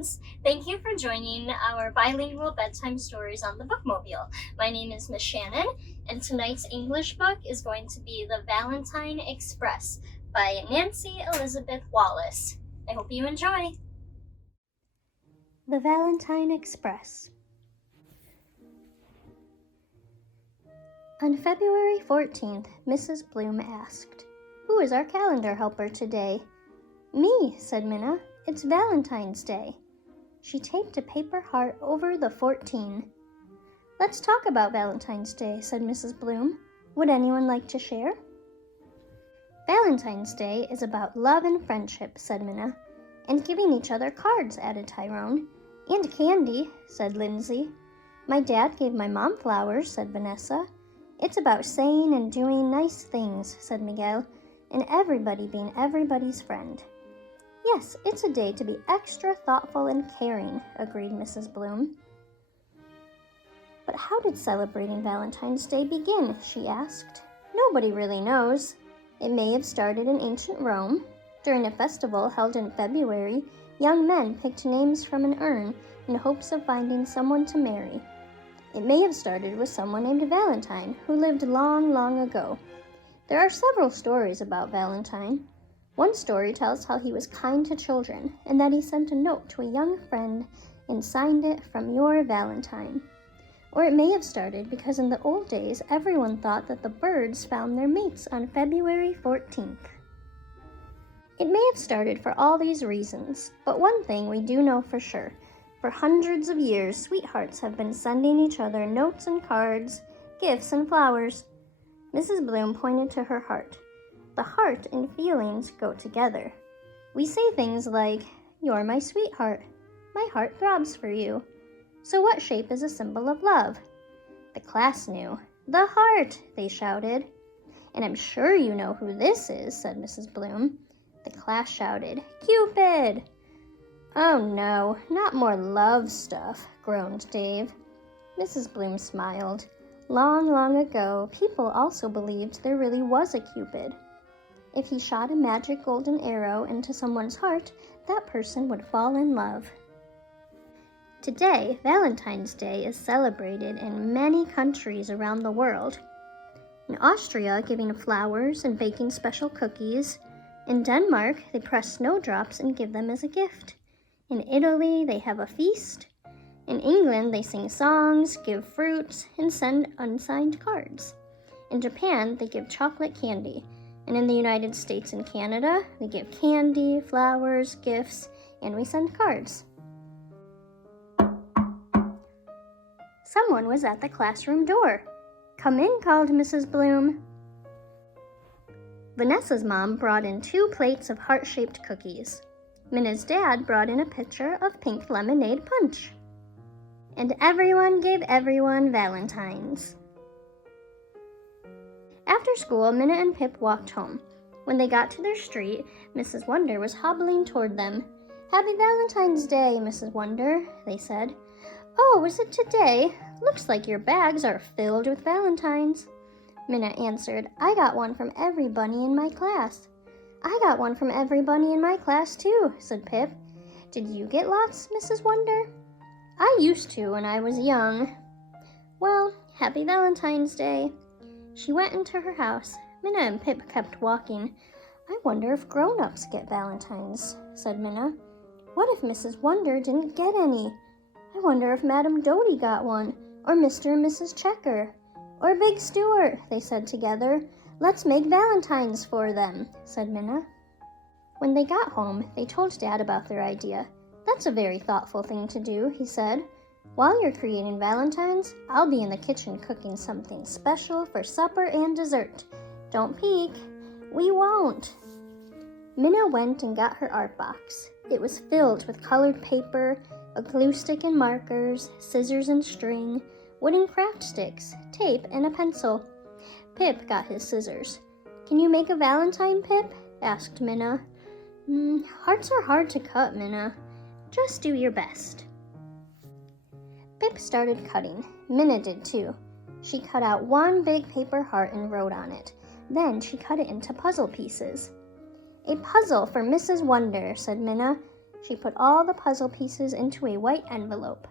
friends! Thank you for joining our bilingual bedtime stories on the Bookmobile. My name is Miss Shannon, and tonight's English book is going to be The Valentine Express by Nancy Elizabeth Wallace. I hope you enjoy! The Valentine Express. On February 14th, Mrs. Bloom asked, "Who is our calendar helper today?" "Me," said Minna. "It's Valentine's Day." She taped a paper heart over the 14. "Let's talk about Valentine's Day," said Mrs. Bloom. "Would anyone like to share?" "Valentine's Day is about love and friendship," said Minna. "And giving each other cards," added Tyrone. "And candy," said Lindsay. "My dad gave my mom flowers," said Vanessa. "It's about saying and doing nice things," said Miguel, "and everybody being everybody's friend." "Yes, it's a day to be extra thoughtful and caring," agreed Mrs. Bloom. "But how did celebrating Valentine's Day begin?" she asked. "Nobody really knows. It may have started in ancient Rome. During a festival held in February, young men picked names from an urn in hopes of finding someone to marry. It may have started with someone named Valentine, who lived long, long ago. There are several stories about Valentine. One story tells how he was kind to children, and that he sent a note to a young friend and signed it "From your Valentine." Or it may have started because in the old days, everyone thought that the birds found their mates on February 14th. It may have started for all these reasons, but one thing we do know for sure. For hundreds of years, sweethearts have been sending each other notes and cards, gifts and flowers. Mrs. Bloom pointed to her heart. The heart and feelings go together. We say things like, "You're my sweetheart. My heart throbs for you." So what shape is a symbol of love? The class knew. "The heart," they shouted. "And I'm sure you know who this is," said Mrs. Bloom. The class shouted, "Cupid!" "Oh no, not more love stuff," groaned Dave. Mrs. Bloom smiled. Long, long ago, people also believed there really was a Cupid. If he shot a magic golden arrow into someone's heart, that person would fall in love. Today, Valentine's Day is celebrated in many countries around the world. In Austria, giving flowers and baking special cookies. In Denmark, they press snowdrops and give them as a gift. In Italy, they have a feast. In England, they sing songs, give fruits, and send unsigned cards. In Japan, they give chocolate candy. And in the United States and Canada, we give candy, flowers, gifts, and we send cards. Someone was at the classroom door. "Come in," called Mrs. Bloom. Vanessa's mom brought in 2 plates of heart-shaped cookies. Minna's dad brought in a pitcher of pink lemonade punch. And everyone gave everyone Valentines. After school, Minna and Pip walked home. When they got to their street, Mrs. Wonder was hobbling toward them. "Happy Valentine's Day, Mrs. Wonder," they said. "Oh, is it today? Looks like your bags are filled with Valentines." Minna answered, "I got one from every bunny in my class." "I got one from every bunny in my class, too," said Pip. "Did you get lots, Mrs. Wonder?" "I used to when I was young." "Well, happy Valentine's Day." She went into her house. Minna and Pip kept walking. "I wonder if grown-ups get Valentines," said Minna. "What if Mrs. Wonder didn't get any? I wonder if Madame Doty got one, or Mr. and Mrs. Checker, or Big Stewart," they said together. "Let's make Valentines for them," said Minna. When they got home, they told Dad about their idea. "That's a very thoughtful thing to do," he said. "While you're creating Valentines, I'll be in the kitchen cooking something special for supper and dessert. Don't peek." "We won't." Minna went and got her art box. It was filled with colored paper, a glue stick and markers, scissors and string, wooden craft sticks, tape, and a pencil. Pip got his scissors. "Can you make a Valentine, Pip?" asked Minna. Hearts are hard to cut, Minna. Just do your best." Pip started cutting. Minna did too. She cut out one big paper heart and wrote on it. Then she cut it into puzzle pieces. "A puzzle for Mrs. Wonder," said Minna. She put all the puzzle pieces into a white envelope.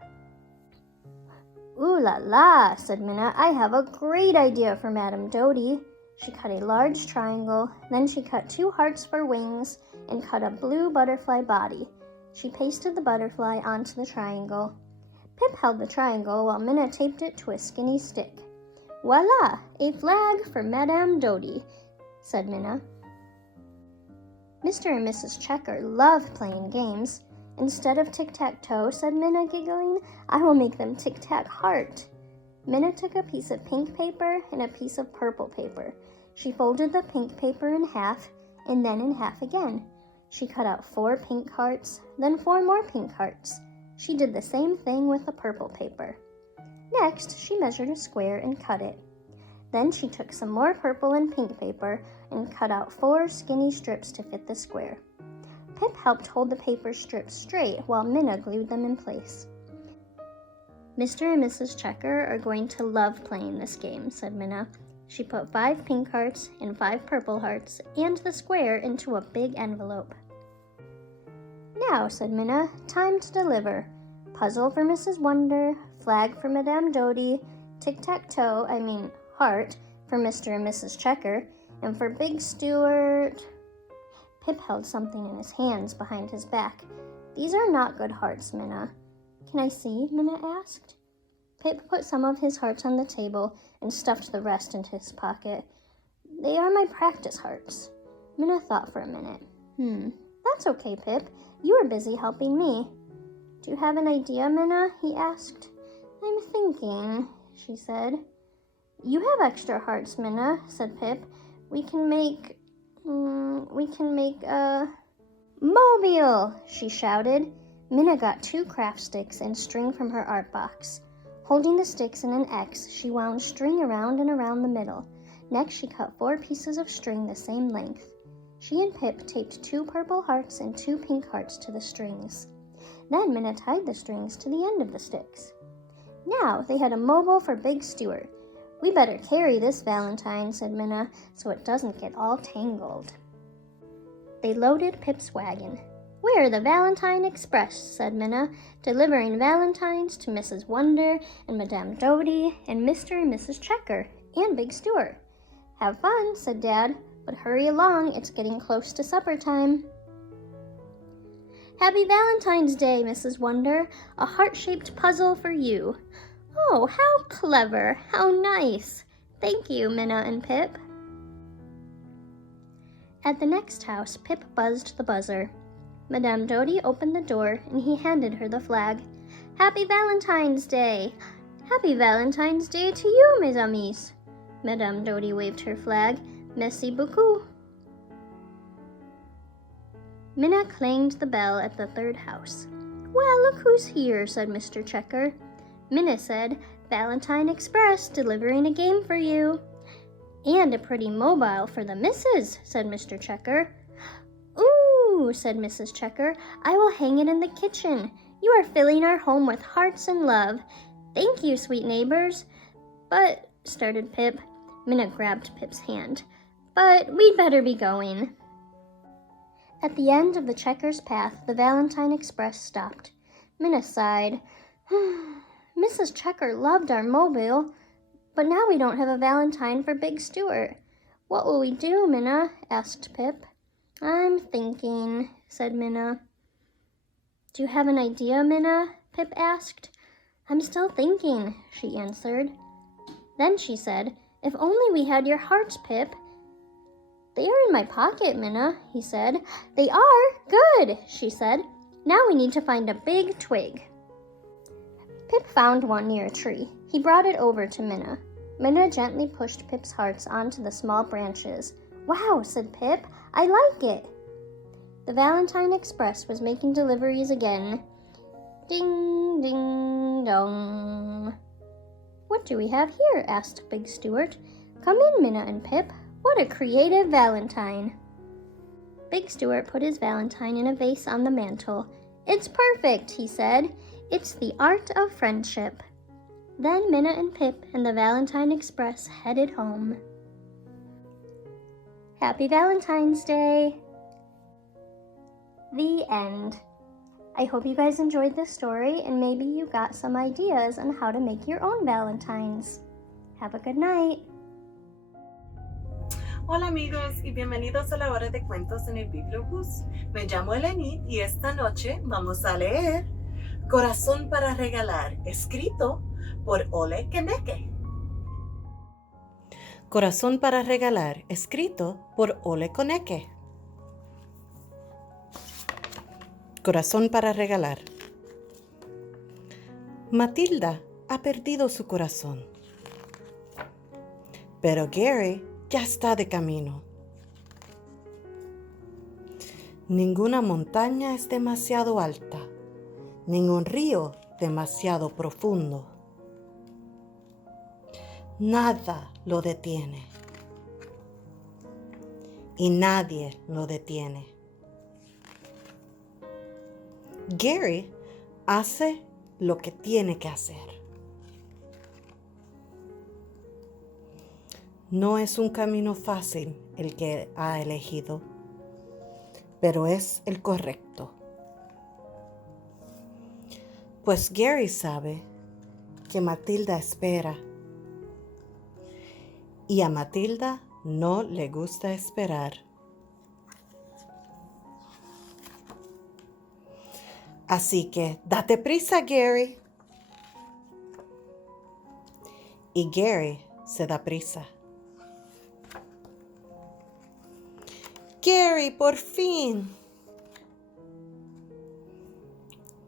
"Ooh la la," said Minna. "I have a great idea for Madame Doty." She cut a large triangle, then she cut 2 hearts for wings and cut a blue butterfly body. She pasted the butterfly onto the triangle. Pip held the triangle while Minna taped it to a skinny stick. "Voila, a flag for Madame Doty," said Minna. Mr. and Mrs. Checker loved playing games. "Instead of tic-tac-toe," said Minna, giggling, "I will make them tic-tac-heart." Minna took a piece of pink paper and a piece of purple paper. She folded the pink paper in half and then in half again. She cut out 4 pink hearts, then 4 more pink hearts. She did the same thing with the purple paper. Next, she measured a square and cut it. Then she took some more purple and pink paper and cut out 4 skinny strips to fit the square. Pip helped hold the paper strips straight while Minna glued them in place. "Mr. and Mrs. Checker are going to love playing this game," said Minna. She put 5 pink hearts and 5 purple hearts and the square into a big envelope. "Now," said Minna, "time to deliver. Puzzle for Mrs. Wonder, flag for Madame Doty, tic-tac-toe, heart, for Mr. and Mrs. Checker, and for Big Stewart." Pip held something in his hands behind his back. "These are not good hearts, Minna." "Can I see?" Minna asked. Pip put some of his hearts on the table and stuffed the rest into his pocket. "They are my practice hearts." Minna thought for a minute. "That's okay, Pip. You were busy helping me." "Do you have an idea, Minna?" he asked. "I'm thinking," she said. "You have extra hearts, Minna," said Pip. We can make a mobile," she shouted. Minna got 2 craft sticks and string from her art box. Holding the sticks in an X, she wound string around and around the middle. Next, she cut 4 pieces of string the same length. She and Pip taped 2 purple hearts and 2 pink hearts to the strings. Then Minna tied the strings to the end of the sticks. Now they had a mobile for Big Stewart. "We better carry this Valentine," said Minna, "so it doesn't get all tangled." They loaded Pip's wagon. "We're the Valentine Express," said Minna, "delivering Valentines to Mrs. Wonder and Madame Doty and Mr. and Mrs. Checker and Big Stewart." "Have fun," said Dad, "but hurry along, it's getting close to supper time." "Happy Valentine's Day, Mrs. Wonder. A heart-shaped puzzle for you." "Oh, how clever! How nice! Thank you, Minna and Pip." At the next house, Pip buzzed the buzzer. Madame Doty opened the door, and he handed her the flag. "Happy Valentine's Day!" "Happy Valentine's Day to you, mes amis." Madame Doty waved her flag. "Merci beaucoup." Minna clanged the bell at the 3rd house. "Well, look who's here," said Mr. Checker. Minna said, "Valentine Express, delivering a game for you." "And a pretty mobile for the missus," said Mr. Checker. "Ooh," said Mrs. Checker, "I will hang it in the kitchen. You are filling our home with hearts and love. Thank you, sweet neighbors." "But," started Pip. Minna grabbed Pip's hand. "But we'd better be going." At the end of the Checker's path, the Valentine Express stopped. Minna sighed. "Mrs. Checker loved our mobile, but now we don't have a Valentine for Big Stewart. What will we do, Minna?" asked Pip. "I'm thinking," said Minna. "Do you have an idea, Minna?" Pip asked. "I'm still thinking," she answered. Then she said, "If only we had your hearts, Pip." "They are in my pocket, Minna," he said. "They are? Good," she said. "Now we need to find a big twig." Pip found one near a tree. He brought it over to Minna. Minna gently pushed Pip's hearts onto the small branches. "Wow," said Pip, "I like it." The Valentine Express was making deliveries again. Ding, ding, dong. "What do we have here?" asked Big Stewart. "Come in, Minna and Pip. What a creative Valentine." Big Stewart put his Valentine in a vase on the mantel. "It's perfect," he said. "It's the art of friendship." Then Minna and Pip and the Valentine Express headed home. Happy Valentine's Day! The end. I hope you guys enjoyed this story and maybe you got some ideas on how to make your own Valentines. Have a good night. Hola amigos y bienvenidos a la hora de cuentos en el Bibliobús. Me llamo Elenid y esta noche vamos a leer Corazón para regalar, escrito por Ole Könnecke. Corazón para regalar, escrito por Ole Könnecke. Corazón para regalar. Matilda ha perdido su corazón, pero Gary ya está de camino. Ninguna montaña es demasiado alta, ningún río demasiado profundo. Nada lo detiene y nadie lo detiene. Gary hace lo que tiene que hacer. No es un camino fácil el que ha elegido, pero es el correcto. Pues Gary sabe que Matilda espera y a Matilda no le gusta esperar. Así que date prisa, Gary. Y Gary se da prisa. Gary, por fin.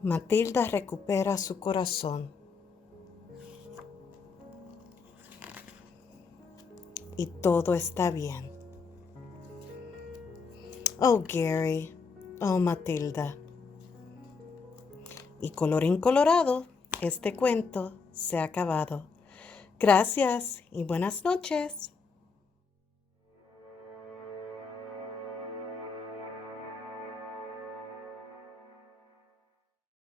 Matilda recupera su corazón. Y todo está bien. Oh, Gary. Oh, Matilda. Y colorín colorado, este cuento se ha acabado. Gracias y buenas noches.